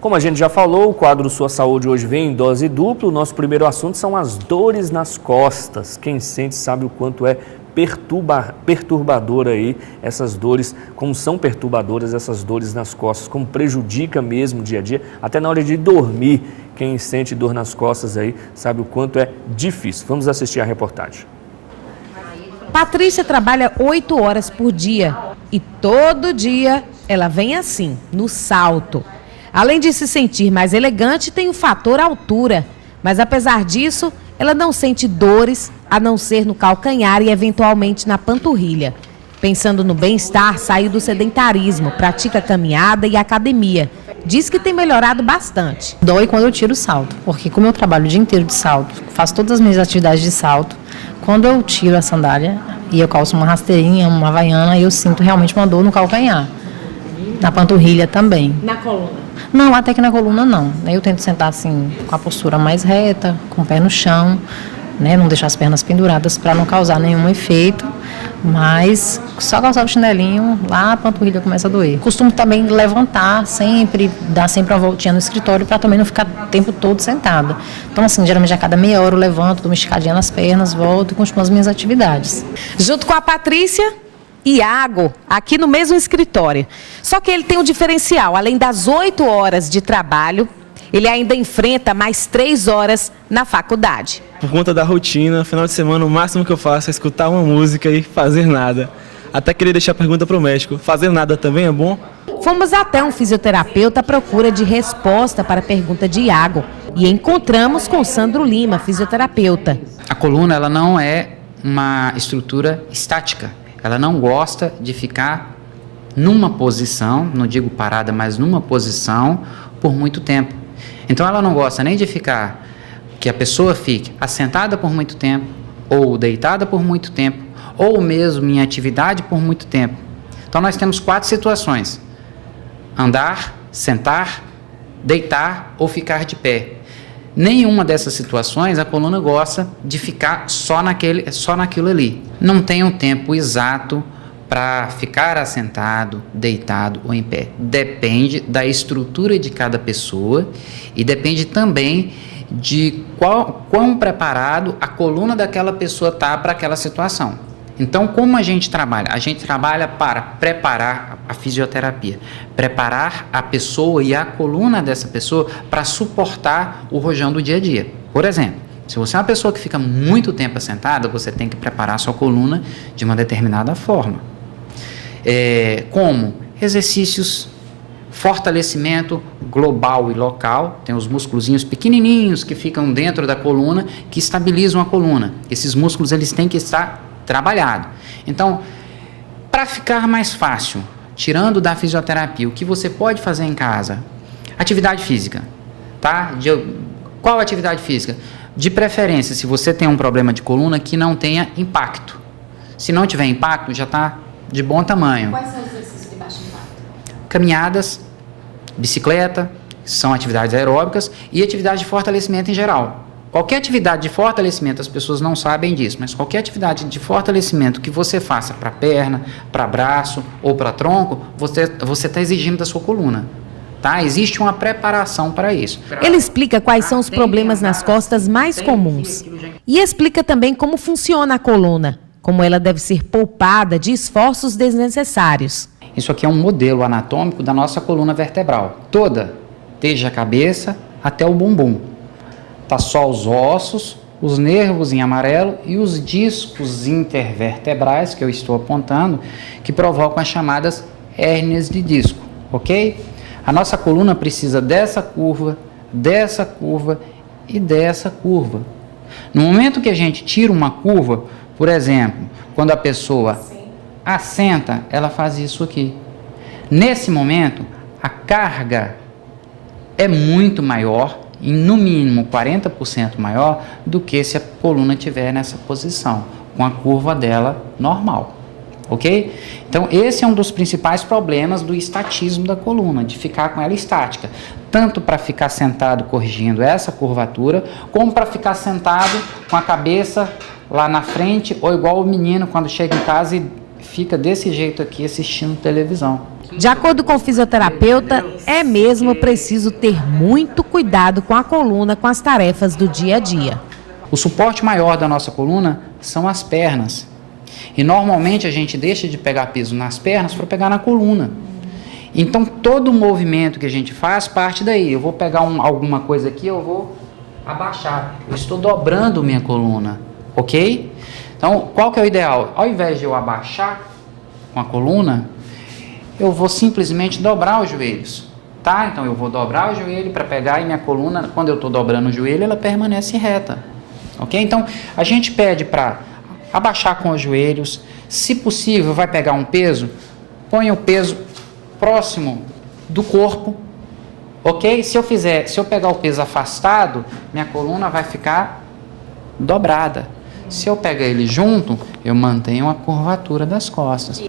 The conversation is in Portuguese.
Como a gente já falou, o quadro Sua Saúde hoje vem em dose dupla. O nosso primeiro assunto são as dores nas costas. Quem sente sabe o quanto é perturbadora aí essas dores, como são perturbadoras essas dores nas costas, como prejudica mesmo o dia a dia, até na hora de dormir. Quem sente dor nas costas aí sabe o quanto é difícil. Vamos assistir a reportagem. Patrícia trabalha 8 horas por dia e todo dia ela vem assim, no salto. Além de se sentir mais elegante, tem o fator altura. Mas apesar disso, ela não sente dores, a não ser no calcanhar e eventualmente na panturrilha. Pensando no bem-estar, saiu do sedentarismo, pratica caminhada e academia. Diz que tem melhorado bastante. Dói quando eu tiro o salto, porque como eu trabalho o dia inteiro de salto, faço todas as minhas atividades de salto, quando eu tiro a sandália e eu calço uma rasteirinha, uma havaiana, eu sinto realmente uma dor no calcanhar. Na panturrilha também. Na coluna? Não, até que na coluna não. Eu tento sentar assim, com a postura mais reta, com o pé no chão, né? Não deixar as pernas penduradas para não causar nenhum efeito. Mas só calçar o chinelinho, lá a panturrilha começa a doer. Costumo também levantar sempre, dar sempre uma voltinha no escritório para também não ficar o tempo todo sentada. Então assim, geralmente a cada meia hora eu levanto, dou uma esticadinha nas pernas, volto e continuo as minhas atividades. Junto com a Patrícia, Iago, aqui no mesmo escritório. Só que ele tem um diferencial, além das 8 horas de trabalho, ele ainda enfrenta mais 3 horas na faculdade. Por conta da rotina, final de semana, o máximo que eu faço é escutar uma música e fazer nada. Até queria deixar a pergunta para o médico, fazer nada também é bom? Fomos até um fisioterapeuta à procura de resposta para a pergunta de Iago e encontramos com Sandro Lima, fisioterapeuta. A coluna ela não é uma estrutura estática. Ela não gosta de ficar numa posição, não digo parada, mas numa posição por muito tempo. Então ela não gosta nem de ficar, que a pessoa fique assentada por muito tempo, ou deitada por muito tempo, ou mesmo em atividade por muito tempo. Então nós temos 4 situações: andar, sentar, deitar ou ficar de pé. Nenhuma dessas situações a coluna gosta de ficar só naquilo ali. Não tem um tempo exato para ficar assentado, deitado ou em pé. Depende da estrutura de cada pessoa e depende também de quão preparado a coluna daquela pessoa está para aquela situação. Então, como a gente trabalha? A gente trabalha para preparar a fisioterapia, preparar a pessoa e a coluna dessa pessoa para suportar o rojão do dia a dia. Por exemplo, se você é uma pessoa que fica muito tempo sentada, você tem que preparar a sua coluna de uma determinada forma. Como exercícios, fortalecimento global e local, tem os músculozinhos pequenininhos que ficam dentro da coluna, que estabilizam a coluna. Esses músculos eles têm que estar trabalhados. Então, para ficar mais fácil, tirando da fisioterapia, o que você pode fazer em casa? Atividade física, tá? Qual atividade física? De preferência, se você tem um problema de coluna, que não tenha impacto. Se não tiver impacto, já está de bom tamanho. Quais são os exercícios de baixo impacto? Caminhadas, bicicleta, são atividades aeróbicas, e atividade de fortalecimento em geral. Qualquer atividade de fortalecimento, as pessoas não sabem disso, mas qualquer atividade de fortalecimento que você faça para perna, para braço ou para tronco, você está exigindo da sua coluna. Tá? Existe uma preparação para isso. Ele explica quais são os problemas nas costas mais comuns. E explica também como funciona a coluna, como ela deve ser poupada de esforços desnecessários. Isso aqui é um modelo anatômico da nossa coluna vertebral, toda, desde a cabeça até o bumbum. Tá só os ossos, os nervos em amarelo e os discos intervertebrais, que eu estou apontando, que provocam as chamadas hérnias de disco, ok? A nossa coluna precisa dessa curva e dessa curva. No momento que a gente tira uma curva, por exemplo, quando a pessoa assenta, ela faz isso aqui. Nesse momento, a carga é muito maior, e no mínimo 40% maior, do que se a coluna estiver nessa posição, com a curva dela normal. Ok? Então, esse é um dos principais problemas do estatismo da coluna, de ficar com ela estática. Tanto para ficar sentado corrigindo essa curvatura, como para ficar sentado com a cabeça lá na frente, ou igual o menino quando chega em casa e fica desse jeito aqui assistindo televisão. De acordo com o fisioterapeuta, é mesmo preciso ter muito cuidado com a coluna, com as tarefas do dia a dia. O suporte maior da nossa coluna são as pernas. E normalmente a gente deixa de pegar peso nas pernas para pegar na coluna. Então todo o movimento que a gente faz parte daí. Eu vou pegar alguma coisa aqui, eu vou abaixar. Eu estou dobrando minha coluna, ok? Então qual que é o ideal? Ao invés de eu abaixar com a coluna, eu vou simplesmente dobrar os joelhos, tá? Então eu vou dobrar o joelho para pegar e minha coluna, quando eu estou dobrando o joelho, ela permanece reta, ok? Então a gente pede para abaixar com os joelhos, se possível vai pegar um peso, põe o peso próximo do corpo, ok? Se eu pegar o peso afastado, minha coluna vai ficar dobrada. Se eu pegar ele junto, eu mantenho a curvatura das costas.